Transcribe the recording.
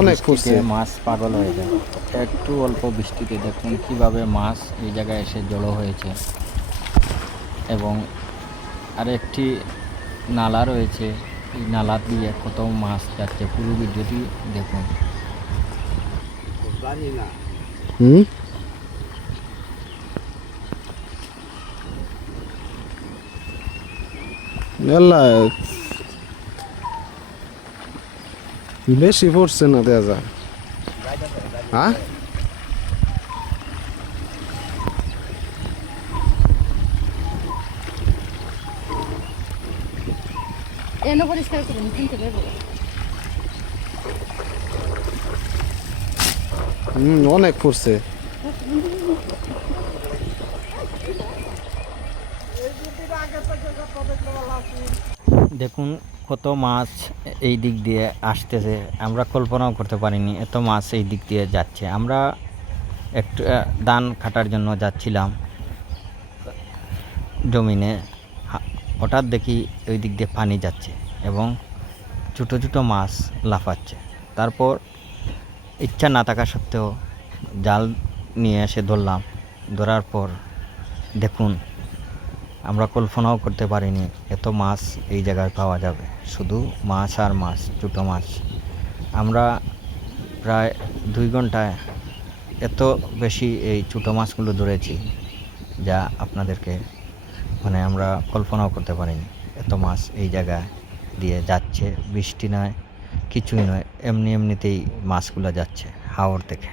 অনেক পড়ছে। মাছ পাগল হয়ে যায়। একটু অল্প বৃষ্টিতে দেখুন কিভাবে মাছ এই জায়গায় এসে জড়ো হয়েছে। এবং আরেকটি নালা রয়েছে, এই নালা দিয়ে কত মাছ যাচ্ছে, পুরো ভিডিওটি দেখুন। হুম মেলা বেশি পড়ছে না দেখা যায়। হ্যাঁ এনে পরিষ্কার করুন কিনতে দেবো। অনেক পড়ছে। দেখুন কত মাছ এই দিক দিয়ে আসতেছে, আমরা কল্পনাও করতে পারিনি এত মাছ এই দিক দিয়ে যাচ্ছে। আমরা একটু ধান কাটার জন্য যাচ্ছিলাম জমিনে, হঠাৎ দেখি ওই দিক দিয়ে পানি যাচ্ছে এবং ছোটো ছোটো মাছ লাফাচ্ছে। তারপর ইচ্ছা না থাকা সত্ত্বেও জাল নিয়ে এসে ধরলাম। ধরার পর দেখুন আমরা কল্পনাও করতে পারিনি এত মাছ এই জায়গায় পাওয়া যাবে। শুধু মাছ আর মাছ, ছোটো মাছ। আমরা প্রায় 2 ঘন্টায় এত বেশি এই ছোটো মাছগুলো ধরেছি যা আপনাদেরকে আমরা কল্পনাও করতে পারিনি। এত মাছ এই জায়গায় দিয়ে যাচ্ছে, বৃষ্টি নয় কিছুই নয়, এমনিতেই মাছগুলো যাচ্ছে হাওর থেকে।